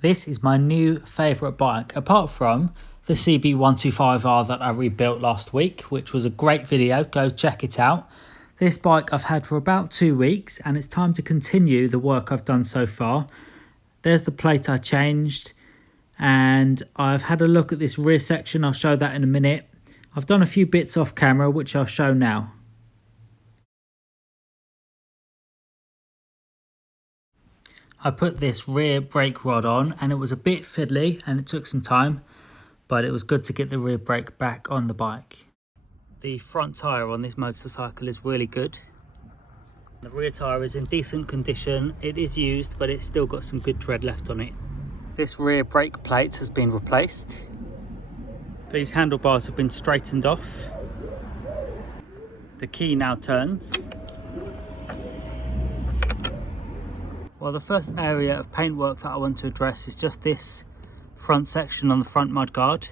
This is my new favourite bike, apart from the CB125R that I rebuilt last week, which was a great video. Go check it out. This bike I've had for about 2 weeks, and it's time to continue the work I've done so far. There's the plate I changed, and I've had a look at this rear section. I'll show that in a minute. I've done a few bits off camera, which I'll show now. I put this rear brake rod on, and it was a bit fiddly and it took some time, but it was good to get the rear brake back on the bike. The front tyre on this motorcycle is really good. The rear tyre is in decent condition. It is used, but it's still got some good tread left on it. This rear brake plate has been replaced. These handlebars have been straightened off. The key now turns. Well, the first area of paintwork that I want to address is just this front section on the front mudguard.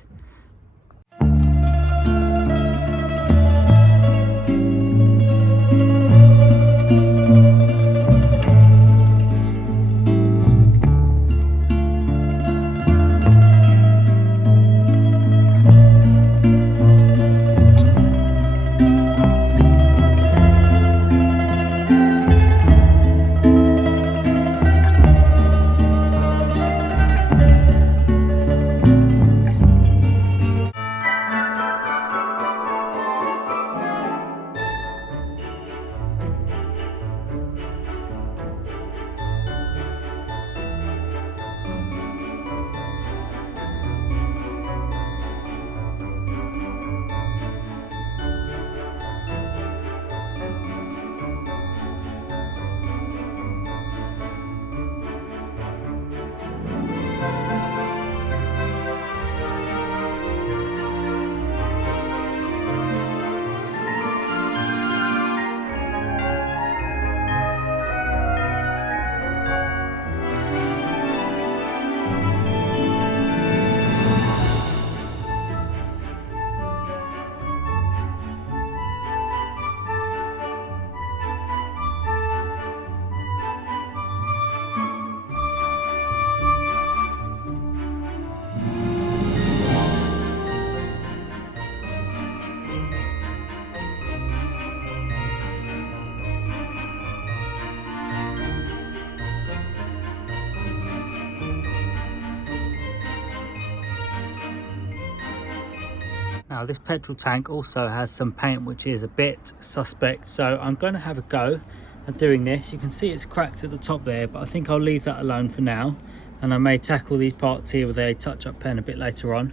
Now this petrol tank also has some paint which is a bit suspect, so I'm going to have a go at doing this. You can see it's cracked at the top there, but I think I'll leave that alone for now, and I may tackle these parts here with a touch-up pen a bit later on.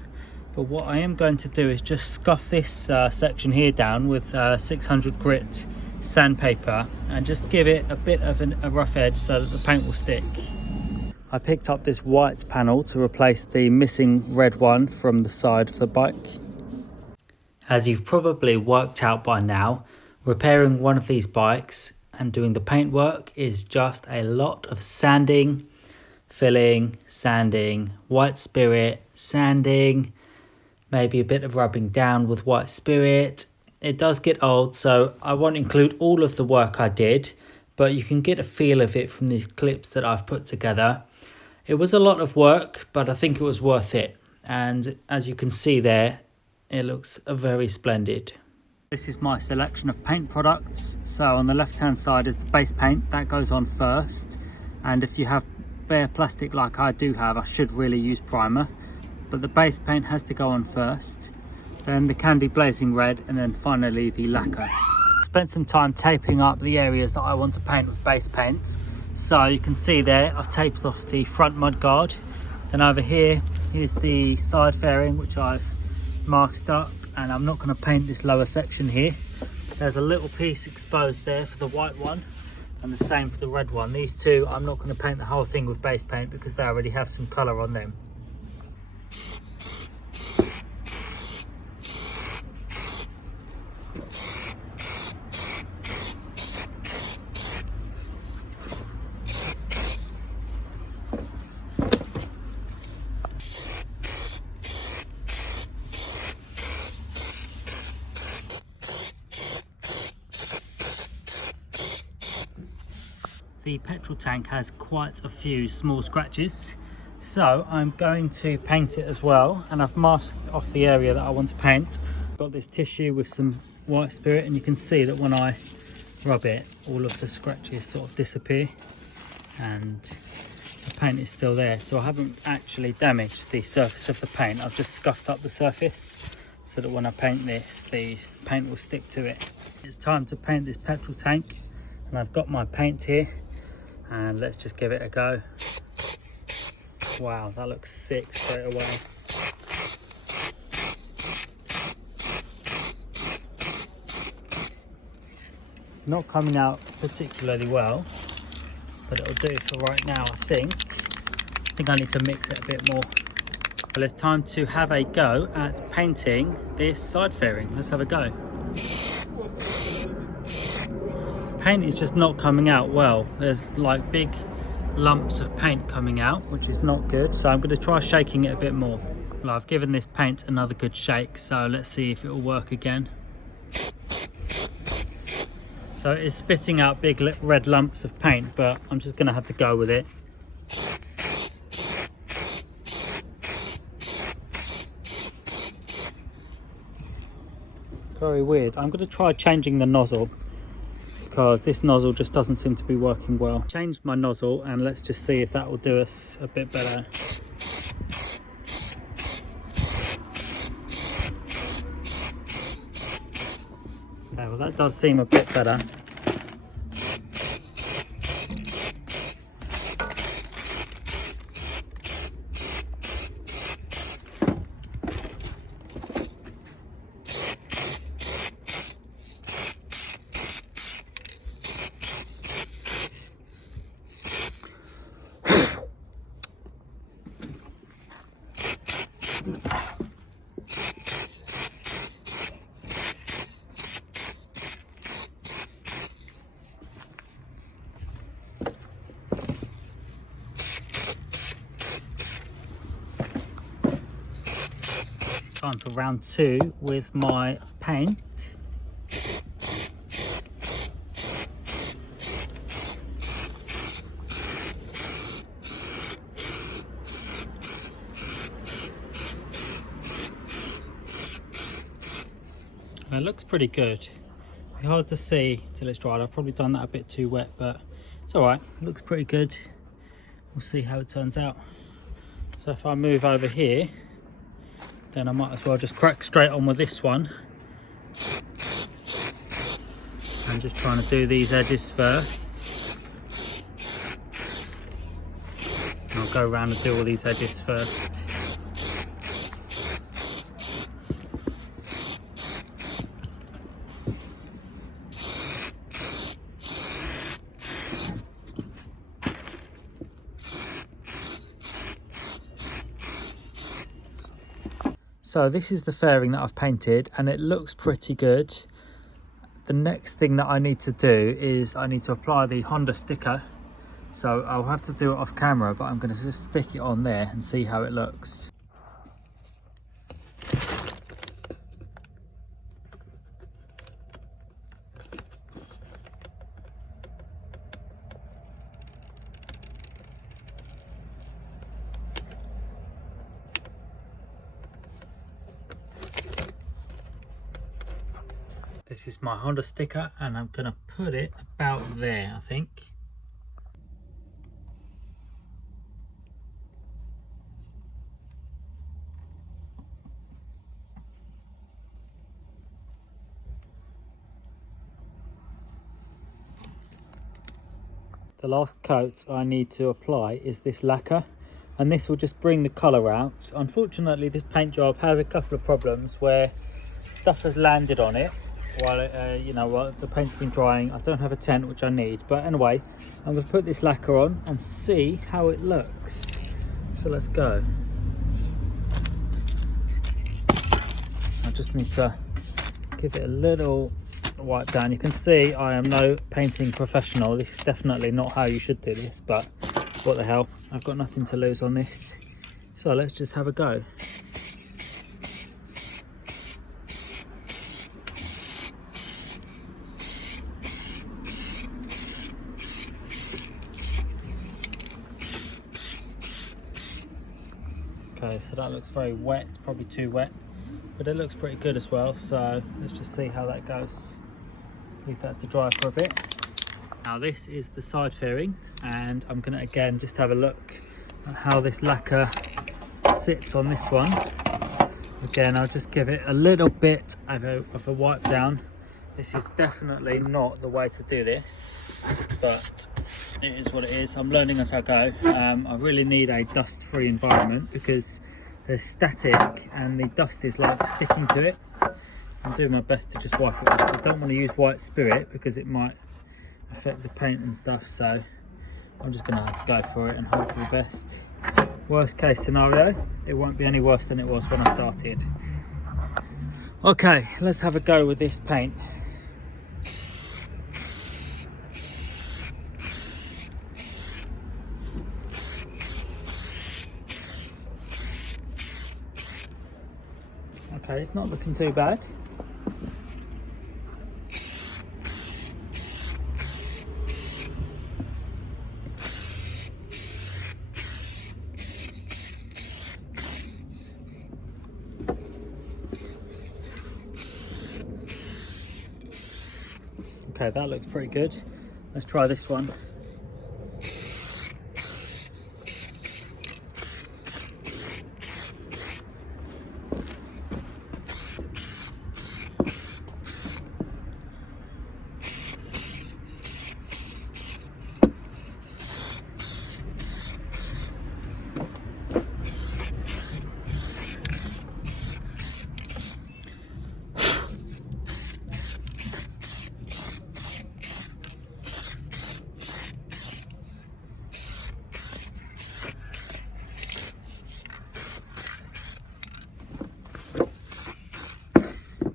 But what I am going to do is just scuff this section here down with 600 grit sandpaper and just give it a bit of a rough edge so that the paint will stick. I picked up this white panel to replace the missing red one from the side of the bike. As you've probably worked out by now, repairing one of these bikes and doing the paint work is just a lot of sanding, filling, sanding, white spirit, sanding, maybe a bit of rubbing down with white spirit. It does get old, so I won't include all of the work I did, but you can get a feel of it from these clips that I've put together. It was a lot of work, but I think it was worth it. And as you can see there, it looks very splendid. This is my selection of paint products. So on the left hand side is the base paint, that goes on first, and if you have bare plastic like I do have, I should really use primer, but the base paint has to go on first, then the candy blazing red, and then finally the lacquer. Spent some time taping up the areas that I want to paint with base paint. So you can see there I've taped off the front mudguard, then over here is the side fairing which I've marked up, and I'm not going to paint this lower section here. There's a little piece exposed there for the white one, and the same for the red one. These two I'm not going to paint the whole thing with base paint because they already have some colour on them. The petrol tank has quite a few small scratches, So I'm going to paint it as well, and I've masked off the area that I want to paint. Got this tissue with some white spirit, and you can see that when I rub it, all of the scratches sort of disappear and the paint is still there. So I haven't actually damaged the surface of the paint, I've just scuffed up the surface so that when I paint this, the paint will stick to it. It's time to paint this petrol tank, and I've got my paint here, and let's just give it a go. Wow, that looks sick straight away. It's not coming out particularly well, but it'll do for right now, I think. I think I need to mix it a bit more. Well, it's time to have a go at painting this side fairing. Let's have a go. Paint is just not coming out well. There's like big lumps of paint coming out, which is not good. So I'm going to try shaking it a bit more. Well, I've given this paint another good shake, so let's see if it will work again. So it's spitting out big red lumps of paint, but I'm just going to have to go with it. Very weird. I'm going to try changing the nozzle, because this nozzle just doesn't seem to be working well. Changed my nozzle, and let's just see if that will do us a bit better. Okay, well that does seem a bit better. Time for round 2 with my paint. It looks pretty good. It's hard to see till it's dried. I've probably done that a bit too wet, but it's alright. It looks pretty good. We'll see how it turns out. So if I move over here, then I might as well just crack straight on with this one. I'm just trying to do these edges first. I'll go around and do all these edges first. So this is the fairing that I've painted, and it looks pretty good. The next thing that I need to do is I need to apply the Honda sticker. So I'll have to do it off camera, but I'm going to just stick it on there and see how it looks. This is my Honda sticker, and I'm going to put it about there, I think. The last coat I need to apply is this lacquer, and this will just bring the colour out. Unfortunately, this paint job has a couple of problems where stuff has landed on it while while the paint's been drying. I don't have a tent, which I need, but anyway, I'm going to put this lacquer on and see how it looks. So let's go. I just need to give it a little wipe down. You can see I am no painting professional. This is definitely not how you should do this, but what the hell, I've got nothing to lose on this. So let's just have a go. Okay, so that looks very wet, probably too wet, but it looks pretty good as well. So let's just see how that goes. Leave that to dry for a bit. Now this is the side fairing, and I'm going to again just have a look at how this lacquer sits on this one. Again, I'll just give it a little bit of a wipe down. This is definitely not the way to do this, but it is what it is. I'm learning as I go. I really need a dust-free environment because there's static and the dust is like sticking to it. I'm doing my best to just wipe it off. I don't want to use white spirit because it might affect the paint and stuff, so I'm just going to have to go for it and hope for the best. Worst case scenario, it won't be any worse than it was when I started. Okay, let's have a go with this paint. Okay, it's not looking too bad. Okay, that looks pretty good. Let's try this one.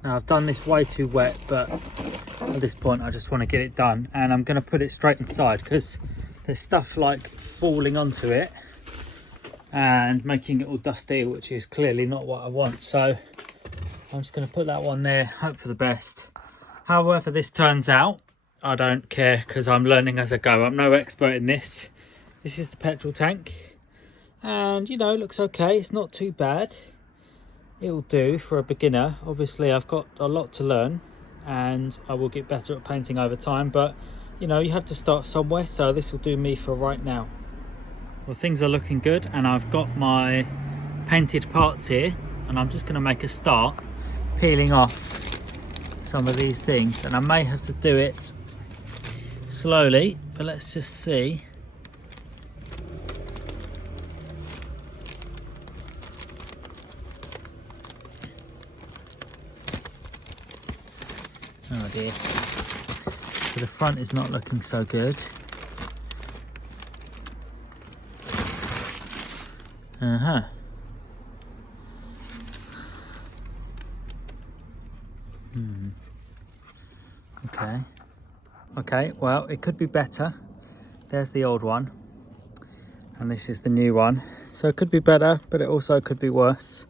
Now I've done this way too wet, but at this point I just want to get it done, and I'm going to put it straight inside because there's stuff like falling onto it and making it all dusty, which is clearly not what I want. So I'm just going to put that one there, hope for the best. However this turns out, I don't care because I'm learning as I go. I'm no expert in this. This is the petrol tank, and you know, it looks okay. It's not too bad. It'll do for a beginner. Obviously I've got a lot to learn and I will get better at painting over time, but you know, you have to start somewhere, so this will do me for right now. Well, things are looking good and I've got my painted parts here, and I'm just going to make a start peeling off some of these things, and I may have to do it slowly, but let's just see. Oh dear. So the front is not looking so good. Okay, well, it could be better. There's the old one and this is the new one, so it could be better, but it also could be worse.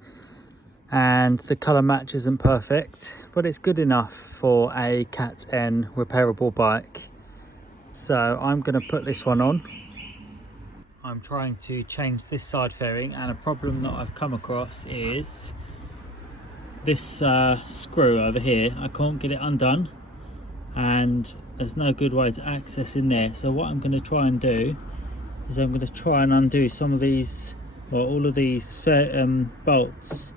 And the colour match isn't perfect, but it's good enough for a Cat N repairable bike. So I'm going to put this one on. I'm trying to change this side fairing, and a problem that I've come across is this screw over here. I can't get it undone and there's no good way to access in there. So what I'm going to try and do is I'm going to try and undo some of these, well, all of these bolts.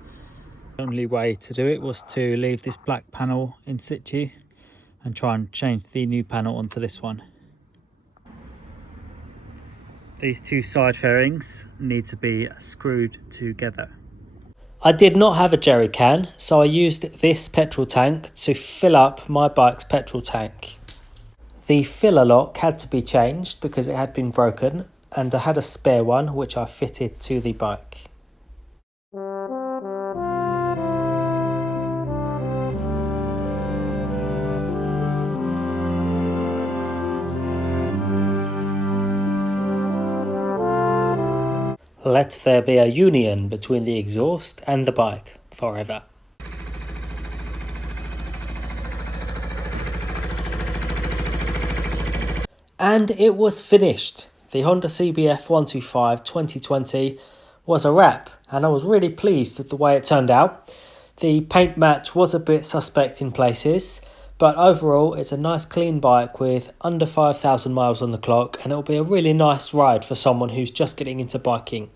The only way to do it was to leave this black panel in situ and try and change the new panel onto this one. These two side fairings need to be screwed together. I did not have a jerry can, so I used this petrol tank to fill up my bike's petrol tank. The filler lock had to be changed because it had been broken, and I had a spare one which I fitted to the bike. Let there be a union between the exhaust and the bike forever. And it was finished. The Honda CB125F 2020 was a wrap, and I was really pleased with the way it turned out. The paint match was a bit suspect in places, but overall it's a nice clean bike with under 5,000 miles on the clock, and it'll be a really nice ride for someone who's just getting into biking.